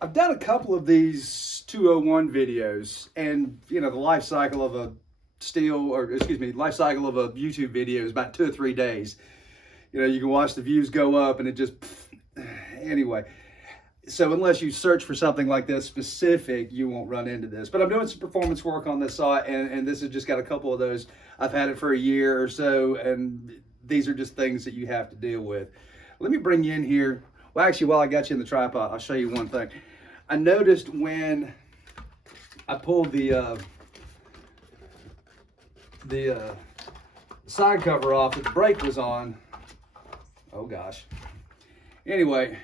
I've done a couple of these 201 videos, and you know, the life cycle of a life cycle of a YouTube video is about 2 or 3 days. You know, you can watch the views go up and it just, anyway. So unless you search for something like this specific, you won't run into this. But I'm doing some performance work on this saw, and this has just got a couple of those. I've had it for a year or so, and these are just things that you have to deal with. Let me bring you in here. Well, actually, while I got you in the tripod, I'll show you one thing. I noticed when I pulled the side cover off that the brake was on. Oh gosh. Anyway,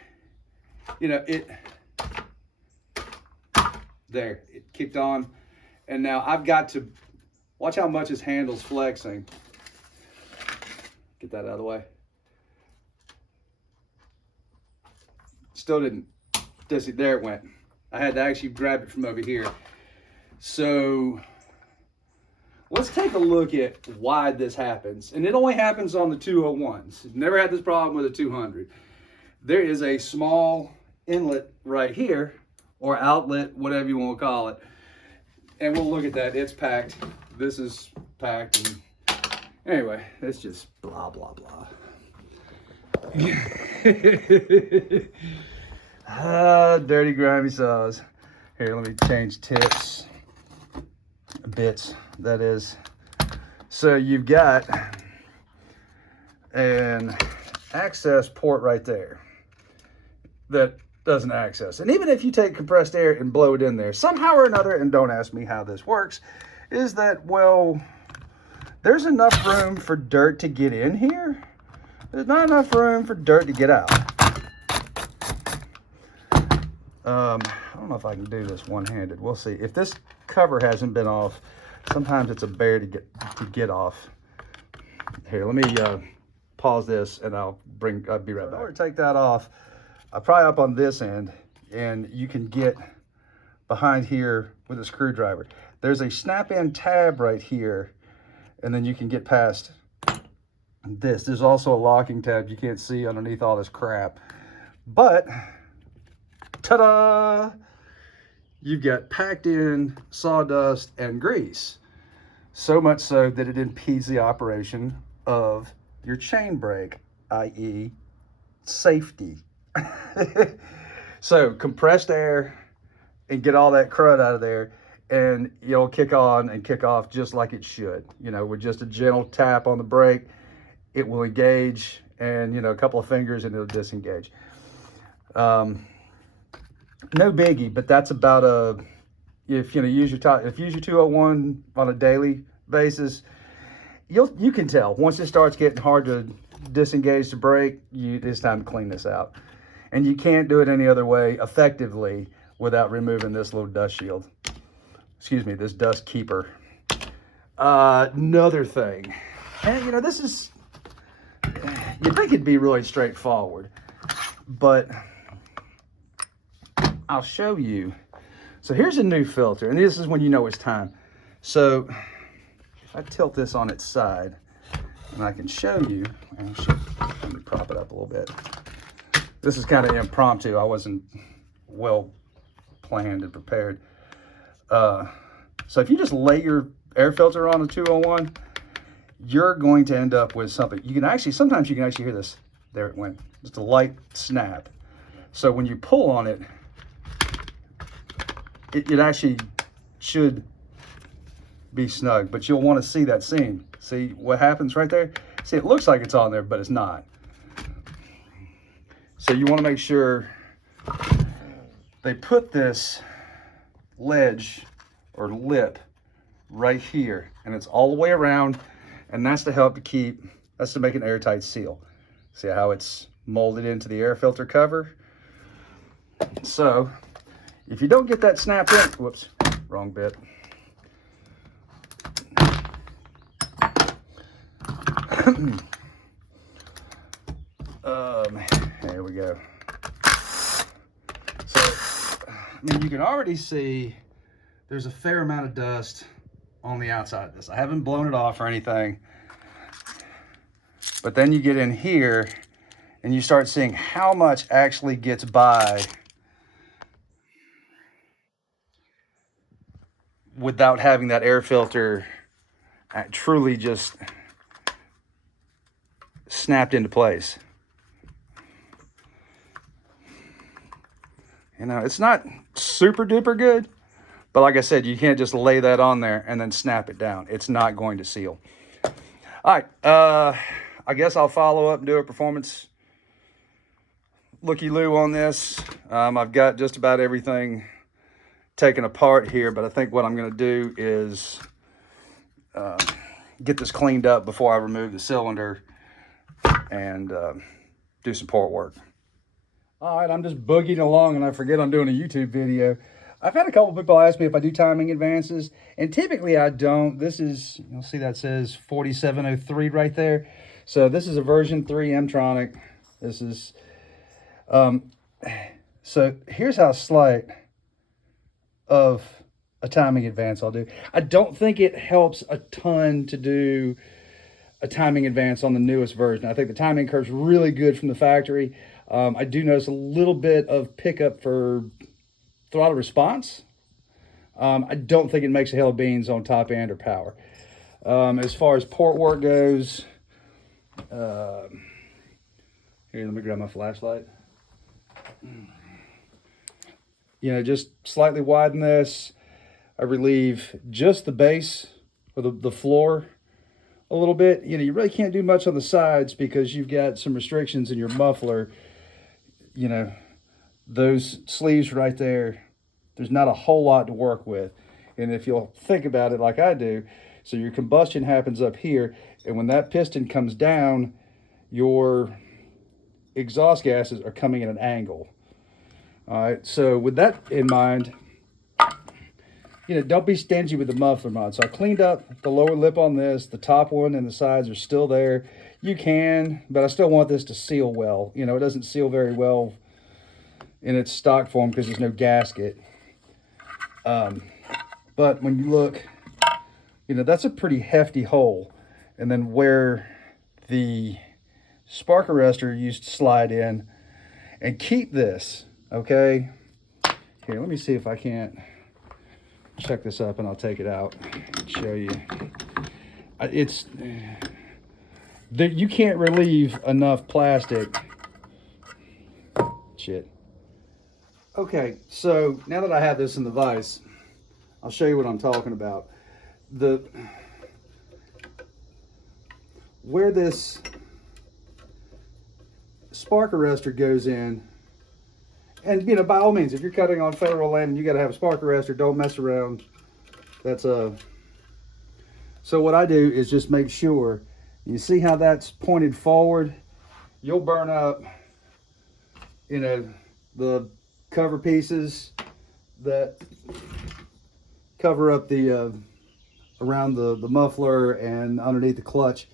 you know, it kicked on, and now I've got to watch how much his handle's flexing. Get that out of the way. Still didn't. There it went. I had to actually grab it from over here. So let's take a look at why this happens. And it only happens on the 201s. Never had this problem with a 200. There is a small inlet right here, or outlet, whatever you want to call it. And we'll look at that. It's packed. This is packed. And anyway, it's just blah, blah, blah. Dirty, grimy saws. Here, let me change tips. Bits, that is. So you've got an access port right there that doesn't access. And even if you take compressed air and blow it in there, somehow or another, and don't ask me how this works, is that, well, there's enough room for dirt to get in here. There's not enough room for dirt to get out. I don't know if I can do this one-handed. We'll see. If this cover hasn't been off, sometimes it's a bear to get off. Here, let me pause this, and I'll be right back. In order to take that off, I pry up on this end, and you can get behind here with a screwdriver. There's a snap-in tab right here, and then you can get past this. There's also a locking tab you can't see underneath all this crap. But ta-da! You've got packed in sawdust and grease. So much so that it impedes the operation of your chain brake, i.e. safety. So compressed air and get all that crud out of there, and you'll kick on and kick off just like it should. You know, with just a gentle tap on the brake, it will engage, and, you know, a couple of fingers and it'll disengage. No biggie, but that's about if you know, use your 201 on a daily basis, you can tell once it starts getting hard to disengage the brake, it's time to clean this out. And you can't do it any other way effectively without removing this little dust shield. Excuse me, this dust keeper. Another thing, and you know, this is, you'd think it'd be really straightforward, but I'll show you. So here's a new filter, and this is when you know it's time. So if I tilt this on its side, and I can show you, let me prop it up a little bit. This is kind of impromptu. I wasn't well planned and prepared. So if you just lay your air filter on a 201, you're going to end up with something. You can actually, sometimes you can actually hear this. There it went, just a light snap. So when you pull on it, it actually should be snug, but you'll want to see that seam. See what happens right there? See, it looks like it's on there, but it's not. So you want to make sure they put this ledge or lip right here, and it's all the way around, and that's to help to keep, that's to make an airtight seal. See how it's molded into the air filter cover? So if you don't get that snapped in, whoops, wrong bit. There we go. So, I mean, you can already see there's a fair amount of dust on the outside of this. I haven't blown it off or anything. But then you get in here and you start seeing how much actually gets by without having that air filter truly just snapped into place. You know, it's not super duper good, but like I said, you can't just lay that on there and then snap it down. It's not going to seal. All right, I guess I'll follow up and do a performance looky-loo on this. I've got just about everything taken apart here, but I think what I'm going to do is get this cleaned up before I remove the cylinder and do some port work. All right, I'm just boogieing along and I forget I'm doing a YouTube video. I've had a couple people ask me if I do timing advances, and typically I don't. This is, you'll see that says 4703 right there. So this is a version 3 M-Tronic. This is, so here's how slight of a timing advance I'll do. I don't think it helps a ton to do a timing advance on the newest version. I think the timing curve's really good from the factory. I do notice a little bit of pickup for throttle response. I don't think it makes a hill of beans on top end or power. As far as port work goes, here, let me grab my flashlight. You know, just slightly widen this. I relieve just the base or the floor a little bit. You know, you really can't do much on the sides because you've got some restrictions in your muffler. You know, those sleeves right there, there's not a whole lot to work with. And if you'll think about it like I do, so your combustion happens up here, and when that piston comes down, your exhaust gases are coming at an angle. All right, so with that in mind, you know, don't be stingy with the muffler mod. So I cleaned up the lower lip on this. The top one and the sides are still there. You can, but I still want this to seal well. You know, it doesn't seal very well in its stock form because there's no gasket. But when you look, you know, that's a pretty hefty hole. And then where the spark arrestor used to slide in, and keep this, okay? Here, let me see if I can't check this up and I'll take it out and show you. It's, you can't relieve enough plastic. Shit. Okay, so now that I have this in the vise, I'll show you what I'm talking about. Where this spark arrestor goes in, and you know, by all means, if you're cutting on federal land and you got to have a spark arrestor, don't mess around. That's so what I do is just make sure, you see how that's pointed forward, you'll burn up, you know, the cover pieces that cover up the around the muffler and underneath the clutch.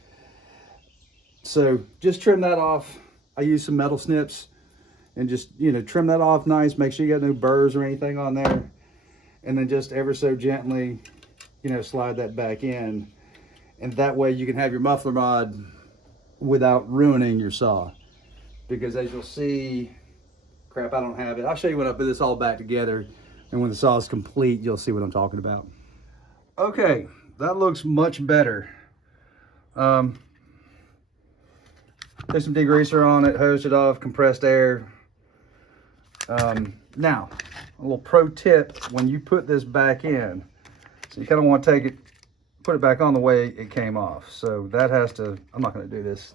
So just trim that off. I use some metal snips and just, you know, trim that off nice. Make sure you got no burrs or anything on there. And then just ever so gently, you know, slide that back in. And that way you can have your muffler mod without ruining your saw. Because as you'll see, crap, I don't have it. I'll show you when I put this all back together. And when the saw is complete, you'll see what I'm talking about. Okay, that looks much better. Put some degreaser on it, hosed it off, compressed air. Now, a little pro tip when you put this back in. So you kind of want to take it, put it back on the way it came off. So that has to, I'm not going to do this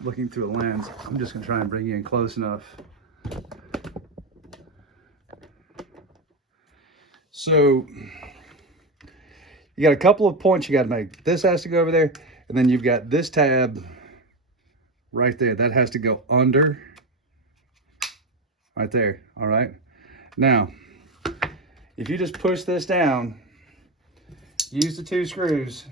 looking through a lens. I'm just going to try and bring you in close enough. So you got a couple of points you got to make. This has to go over there, and then you've got this tab right there. That has to go under, right there, all right? Now, if you just push this down, use the 2 screws,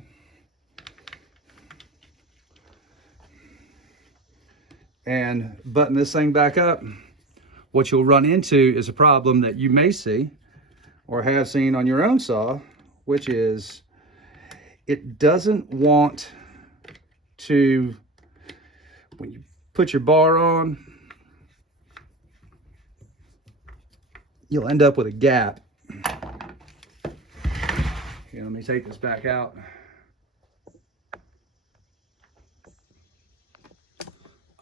and button this thing back up, what you'll run into is a problem that you may see or have seen on your own saw, which is it doesn't want to, when you put your bar on, you'll end up with a gap. take this back out.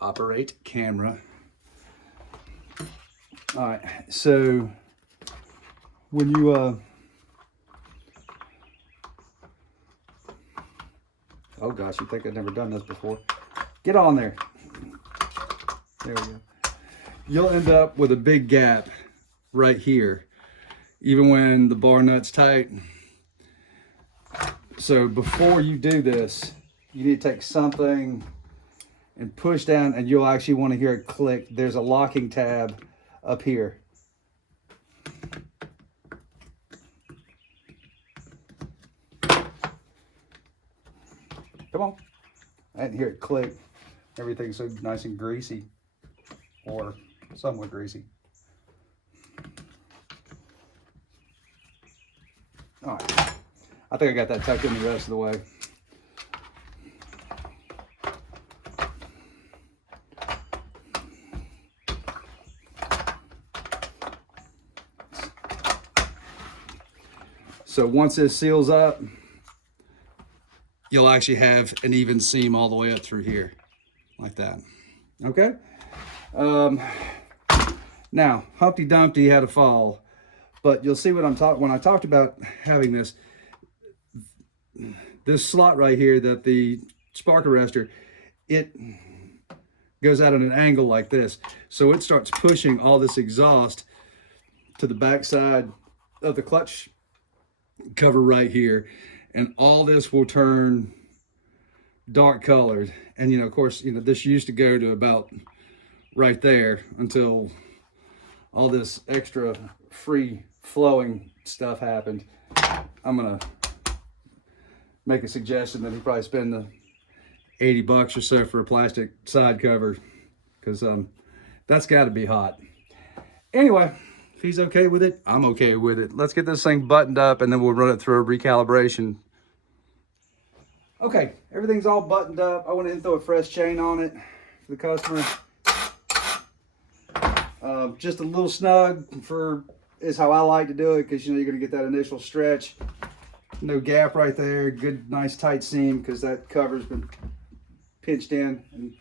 Operate camera. All right, so when you oh gosh, you think I've never done this before. Get on there. There we go. You'll end up with a big gap right here, even when the bar nut's tight. So before you do this, you need to take something and push down, and you'll actually want to hear it click. There's a locking tab up here. Come on. I didn't hear it click. Everything's so nice and greasy, or somewhat greasy. All right. I think I got that tucked in the rest of the way. So once this seals up, you'll actually have an even seam all the way up through here, like that. Okay? Now, Humpty Dumpty had a fall, but you'll see what I'm talking, when I talked about having this slot right here, that the spark arrestor, it goes out at an angle like this. So it starts pushing all this exhaust to the back side of the clutch cover right here, and all this will turn dark colored. And of course, this used to go to about right there until all this extra free flowing stuff happened. I'm gonna make a suggestion that he probably spend the 80 bucks or so for a plastic side cover, because that's got to be hot. Anyway, if he's okay with it, I'm okay with it. Let's get this thing buttoned up, and then we'll run it through a recalibration. Okay, everything's all buttoned up. I went in and throw a fresh chain on it for the customer. Just a little snug is how I like to do it, because you're going to get that initial stretch. No gap right there. Good, nice tight seam, because that cover's been pinched in. And,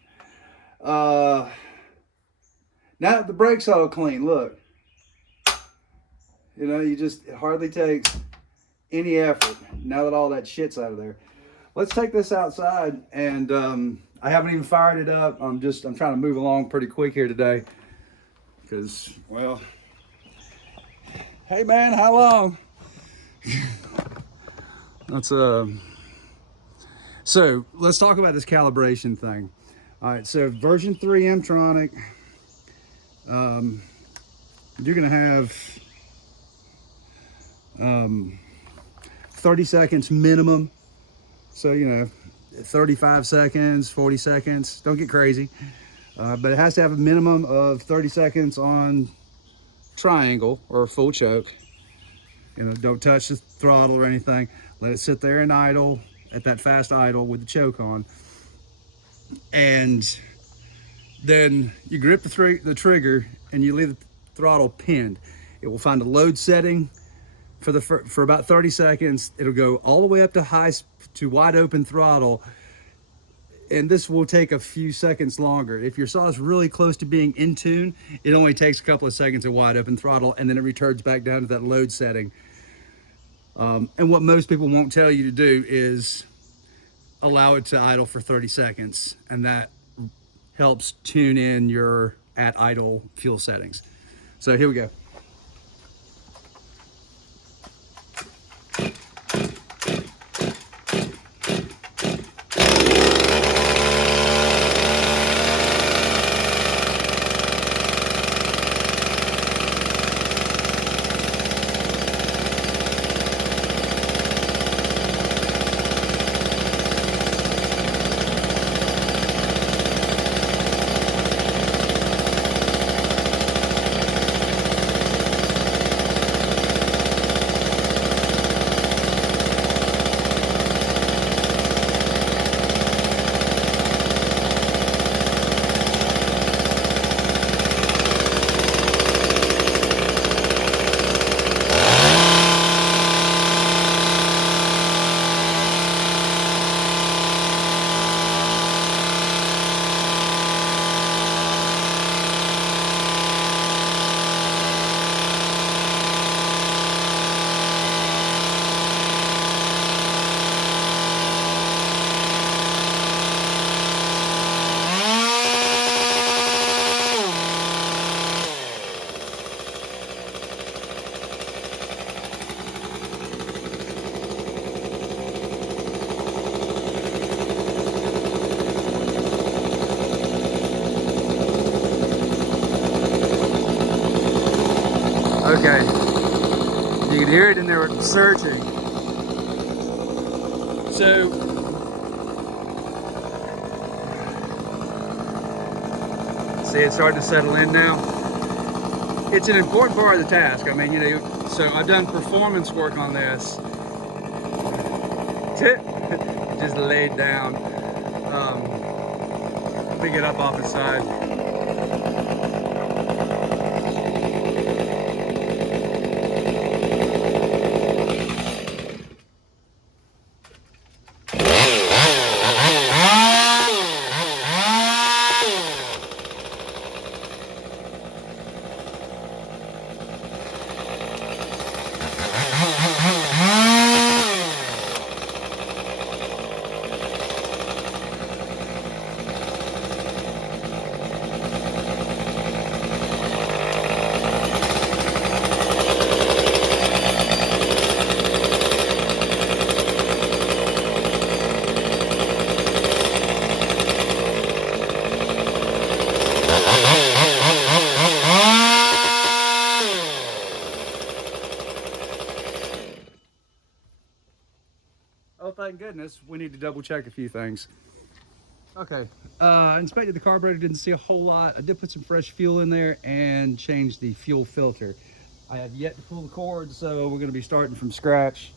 now the brake's all clean. Look. It hardly takes any effort now that all that shit's out of there. Let's take this outside, and I haven't even fired it up. I'm trying to move along pretty quick here today, because, well, hey man, how long? So let's talk about this calibration thing. All right, so version 3 M-Tronic, you're gonna have 30 seconds minimum. So 35 seconds, 40 seconds, don't get crazy, but it has to have a minimum of 30 seconds on triangle or full choke. Don't touch the throttle or anything. Let it sit there and idle at that fast idle with the choke on, and then you grip the trigger and you leave the throttle pinned. It will find a load setting for about 30 seconds. It'll go all the way up to wide open throttle, and this will take a few seconds longer. If your saw is really close to being in tune, it only takes a couple of seconds at wide open throttle, and then it returns back down to that load setting. And what most people won't tell you to do is allow it to idle for 30 seconds, and that helps tune in your at idle fuel settings. So here we go. Okay, you can hear it in there surging. So, see, it's starting to settle in now. It's an important part of the task. I mean, you know, so I've done performance work on this. Just laid down. Let me get up off the side. Oh, thank goodness. We need to double check a few things. Okay, inspected the carburetor, didn't see a whole lot. I did put some fresh fuel in there and changed the fuel filter. I have yet to pull the cord, so we're gonna be starting from scratch.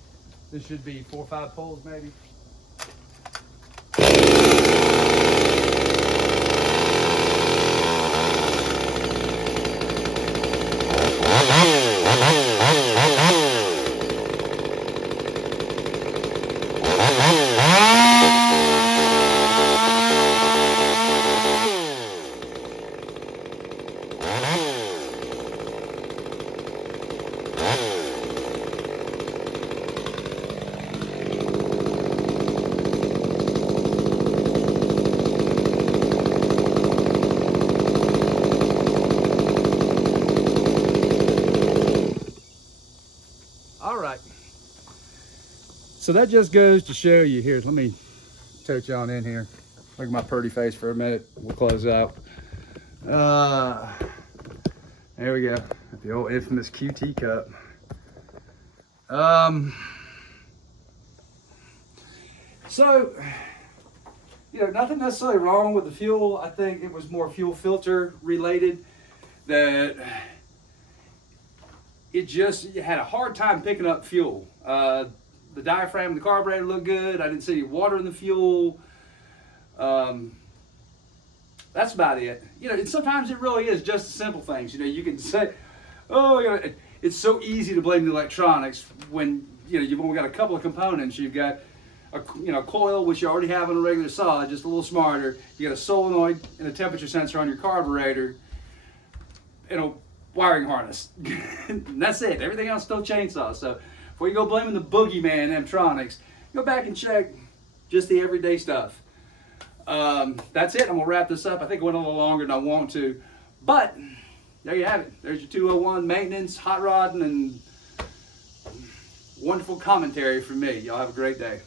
This should be 4 or 5 pulls maybe. All right. So that just goes to show you here. Let me tote you on in here. Look at my pretty face for a minute. We'll close out. There we go. The old infamous QT cup. So, you know, nothing necessarily wrong with the fuel. I think it was more fuel filter related, that it just had a hard time picking up fuel. The diaphragm and the carburetor looked good. I didn't see any water in the fuel. That's about it. You know, and sometimes it really is just simple things. You know, you can say, oh, you know, it's so easy to blame the electronics when, you know, you've only got a couple of components. You've got a, you know, coil, which you already have on a regular solid, just a little smarter. You got a solenoid and a temperature sensor on your carburetor, and a wiring harness. And that's it. Everything else still chainsaw. So before you go blaming the boogeyman Mtronics, go back and check just the everyday stuff. That's it. I'm gonna wrap this up. I think it went a little longer than I want to, but there you have it. There's your 201 maintenance, hot rodding, and wonderful commentary from me. Y'all have a great day.